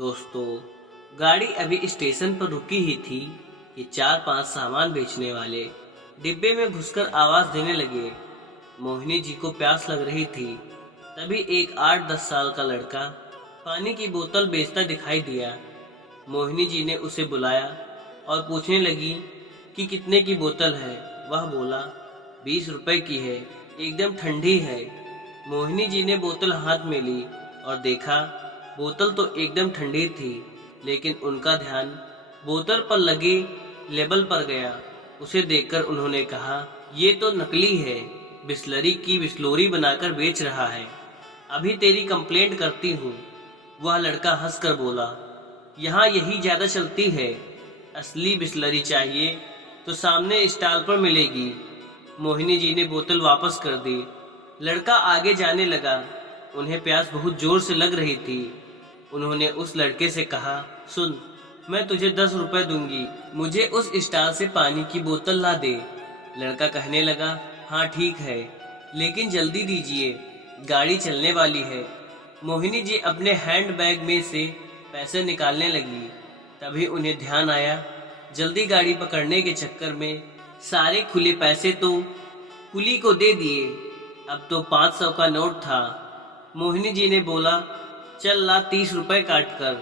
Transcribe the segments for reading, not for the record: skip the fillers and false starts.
दोस्तों, गाड़ी अभी स्टेशन पर रुकी ही थी कि 4-5 सामान बेचने वाले डिब्बे में घुसकर आवाज देने लगे। मोहिनी जी को प्यास लग रही थी। तभी एक 8-10 साल का लड़का पानी की बोतल बेचता दिखाई दिया। मोहिनी जी ने उसे बुलाया और पूछने लगी कि कितने की बोतल है। वह बोला 20 रुपए की है, एकदम ठंडी है। मोहिनी जी ने बोतल हाथ में ली और देखा बोतल तो एकदम ठंडी थी, लेकिन उनका ध्यान बोतल पर लगे लेबल पर गया। उसे देखकर उन्होंने कहा, ये तो नकली है, बिस्लरी की बिस्लोरी बनाकर बेच रहा है। अभी तेरी कंप्लेंट करती हूँ। वह लड़का हंसकर बोला, यहाँ यही ज्यादा चलती है। असली बिस्लरी चाहिए तो सामने स्टॉल पर मिलेगी। मोहिनी जी ने बोतल वापस कर दी। लड़का आगे जाने लगा। उन्हें प्यास बहुत जोर से लग रही थी। उन्होंने उस लड़के से कहा, सुन, मैं तुझे 10 रुपए दूंगी, मुझे उस स्टॉल से पानी की बोतल ला दे। लड़का कहने लगा, हाँ ठीक है, लेकिन जल्दी दीजिए, गाड़ी चलने वाली है। मोहिनी जी अपने हैंड बैग में से पैसे निकालने लगी। तभी उन्हें ध्यान आया, जल्दी गाड़ी पकड़ने के चक्कर में सारे खुले पैसे तो कुली को दे दिए। अब तो 500 का नोट था। मोहिनी जी ने बोला, चल ला 30 रुपए काट कर,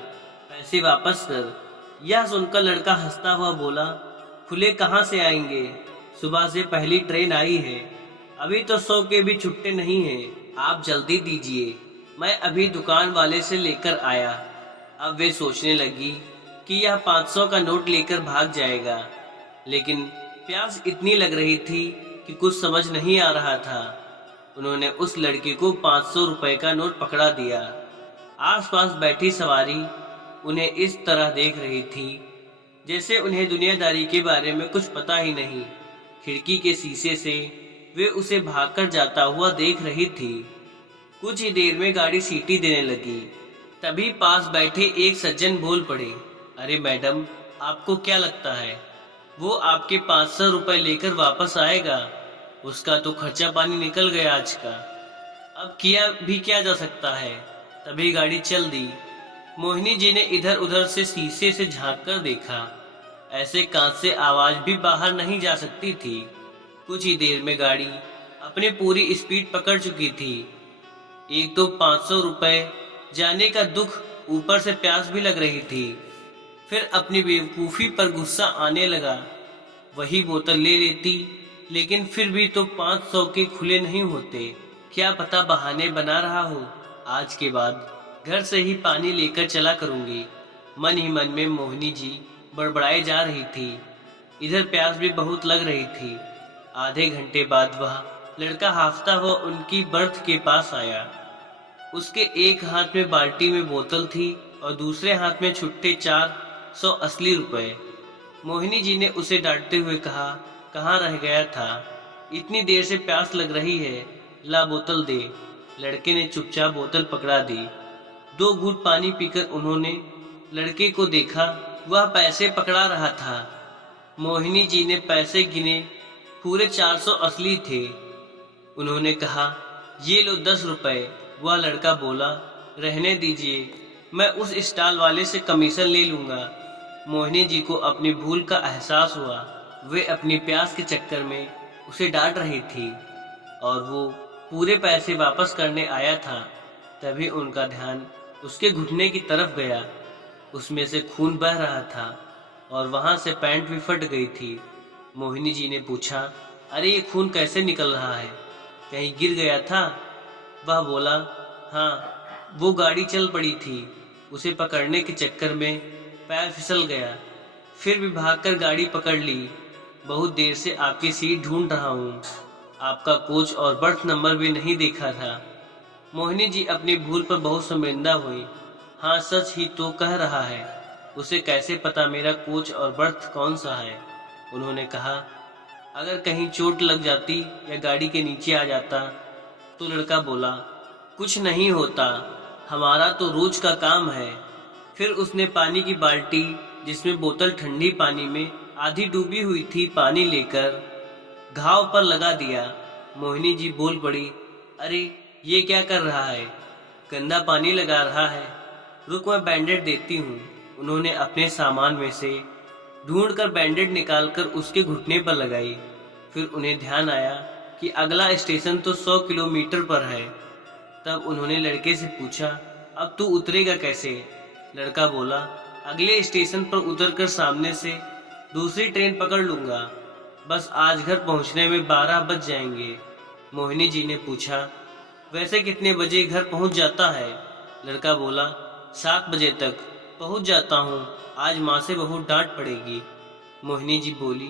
पैसे वापस कर। यह सुनकर लड़का हंसता हुआ बोला, खुले कहाँ से आएंगे, सुबह से पहली ट्रेन आई है, अभी तो 100 के भी छुट्टे नहीं हैं। आप जल्दी दीजिए, मैं अभी दुकान वाले से लेकर आया। अब वे सोचने लगी कि यह 500 का नोट लेकर भाग जाएगा, लेकिन प्यास इतनी लग रही थी कि कुछ समझ नहीं आ रहा था। उन्होंने उस लड़के को 500 रुपए का नोट पकड़ा दिया। आसपास बैठी सवारी उन्हें इस तरह देख रही थी जैसे उन्हें दुनियादारी के बारे में कुछ पता ही नहीं। खिड़की के शीशे से वे उसे भागकर जाता हुआ देख रही थी। कुछ ही देर में गाड़ी सीटी देने लगी। तभी पास बैठे एक सज्जन बोल पड़े, अरे मैडम, आपको क्या लगता है वो आपके 500 रुपए लेकर वापस आएगा? उसका तो खर्चा पानी निकल गया आज का, अब किया भी क्या जा सकता है। तभी गाड़ी चल दी। मोहिनी जी ने इधर उधर से शीशे से झांक कर देखा। ऐसे कांच से आवाज भी बाहर नहीं जा सकती थी। कुछ ही देर में गाड़ी अपनी पूरी स्पीड पकड़ चुकी थी। एक तो 500 रुपए जाने का दुख, ऊपर से प्यास भी लग रही थी। फिर अपनी बेवकूफ़ी पर गुस्सा आने लगा। वही बोतल ले लेती, लेकिन फिर भी तो 500 के खुले नहीं होते। क्या पता बहाने बना रहा हो। आज के बाद घर से ही पानी लेकर चला करूंगी। मन ही मन में मोहिनी जी बड़बड़ाई जा रही थी। इधर प्यास भी बहुत लग रही थी। आधे घंटे बाद वह लड़का हाफता हुआ उनकी बर्थ के पास आया। उसके एक हाथ में बाल्टी में बोतल थी और दूसरे हाथ में छुट्टे 400 असली रुपए। मोहिनी जी ने उसे डांटते हुए कहा, कहाँ रह गया था, इतनी देर से प्यास लग रही है, ला बोतल दे। लड़के ने चुपचाप बोतल पकड़ा दी। 2 घूंट पानी पीकर उन्होंने लड़के को देखा, वह पैसे पकड़ा रहा था। मोहिनी जी ने पैसे गिने, पूरे 400 असली थे। उन्होंने कहा, ये लो 10 रुपए। वह लड़का बोला, रहने दीजिए, मैं उस स्टॉल वाले से कमीशन ले लूंगा। मोहिनी जी को अपनी भूल का एहसास हुआ। वे अपनी प्यास के चक्कर में उसे डांट रही थी और वो पूरे पैसे वापस करने आया था। तभी उनका ध्यान उसके घुटने की तरफ गया। उसमें से खून बह रहा था और वहां से पैंट भी फट गई थी। मोहिनी जी ने पूछा, अरे ये खून कैसे निकल रहा है, कहीं गिर गया था? वह बोला, हाँ, वो गाड़ी चल पड़ी थी, उसे पकड़ने के चक्कर में पैर फिसल गया, फिर भी भागकर गाड़ी पकड़ ली। बहुत देर से आपकी सीट ढूंढ रहा हूँ, आपका कोच और बर्थ नंबर भी नहीं देखा था। मोहिनी जी अपनी भूल पर बहुत शर्मिंदा हुई। हाँ, सच ही तो कह रहा है, उसे कैसे पता मेरा कोच और बर्थ कौन सा है। उन्होंने कहा, अगर कहीं चोट लग जाती या गाड़ी के नीचे आ जाता। तो लड़का बोला, कुछ नहीं होता, हमारा तो रोज का काम है। फिर उसने पानी की बाल्टी, जिसमें बोतल ठंडी पानी में आधी डूबी हुई थी, पानी लेकर घाव पर लगा दिया। मोहिनी जी बोल पड़ी, अरे ये क्या कर रहा है, गंदा पानी लगा रहा है। रुक, मैं बैंडेड देती हूँ। उन्होंने अपने सामान में से ढूंढकर बैंडेड निकालकर उसके घुटने पर लगाई। फिर उन्हें ध्यान आया कि अगला स्टेशन तो 100 किलोमीटर पर है। तब उन्होंने लड़के से पूछा, अब तू उतरेगा कैसे? लड़का बोला, अगले स्टेशन पर उतरकर सामने से दूसरी ट्रेन पकड़ लूंगा। बस आज घर पहुंचने में 12 बज जाएंगे। मोहिनी जी ने पूछा, वैसे कितने बजे घर पहुंच जाता है? लड़का बोला, 7 बजे तक पहुंच जाता हूं। आज माँ से बहुत डांट पड़ेगी। मोहिनी जी बोली,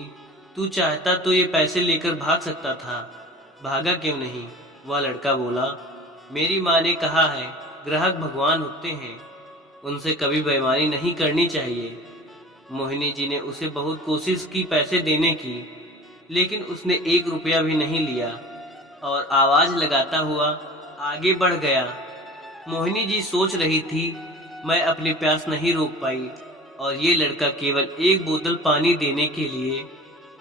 तू चाहता तो ये पैसे लेकर भाग सकता था, भागा क्यों नहीं? वह लड़का बोला, मेरी माँ ने कहा है ग्राहक भगवान होते हैं, उनसे कभी बेईमानी नहीं करनी चाहिए। मोहिनी जी ने उसे बहुत कोशिश की पैसे देने की, लेकिन उसने 1 रुपया भी नहीं लिया और आवाज लगाता हुआ आगे बढ़ गया। मोहिनी जी सोच रही थी, मैं अपनी प्यास नहीं रोक पाई और ये लड़का केवल 1 बोतल पानी देने के लिए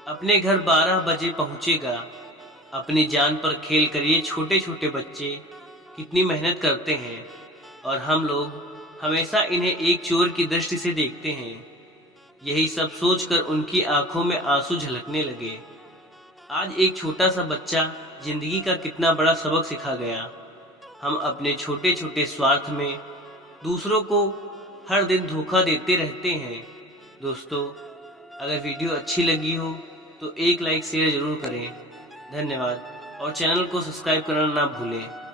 अपने घर 12 बजे पहुंचेगा। अपनी जान पर खेल कर ये छोटे छोटे बच्चे कितनी मेहनत करते हैं और हम लोग हमेशा इन्हें एक चोर की दृष्टि से देखते हैं। यही सब सोचकर उनकी आंखों में आंसू झलकने लगे। आज एक छोटा सा बच्चा जिंदगी का कितना बड़ा सबक सिखा गया। हम अपने छोटे छोटे स्वार्थ में दूसरों को हर दिन धोखा देते रहते हैं। दोस्तों, अगर वीडियो अच्छी लगी हो तो एक लाइक शेयर जरूर करें। धन्यवाद और चैनल को सब्सक्राइब करना ना भूलें।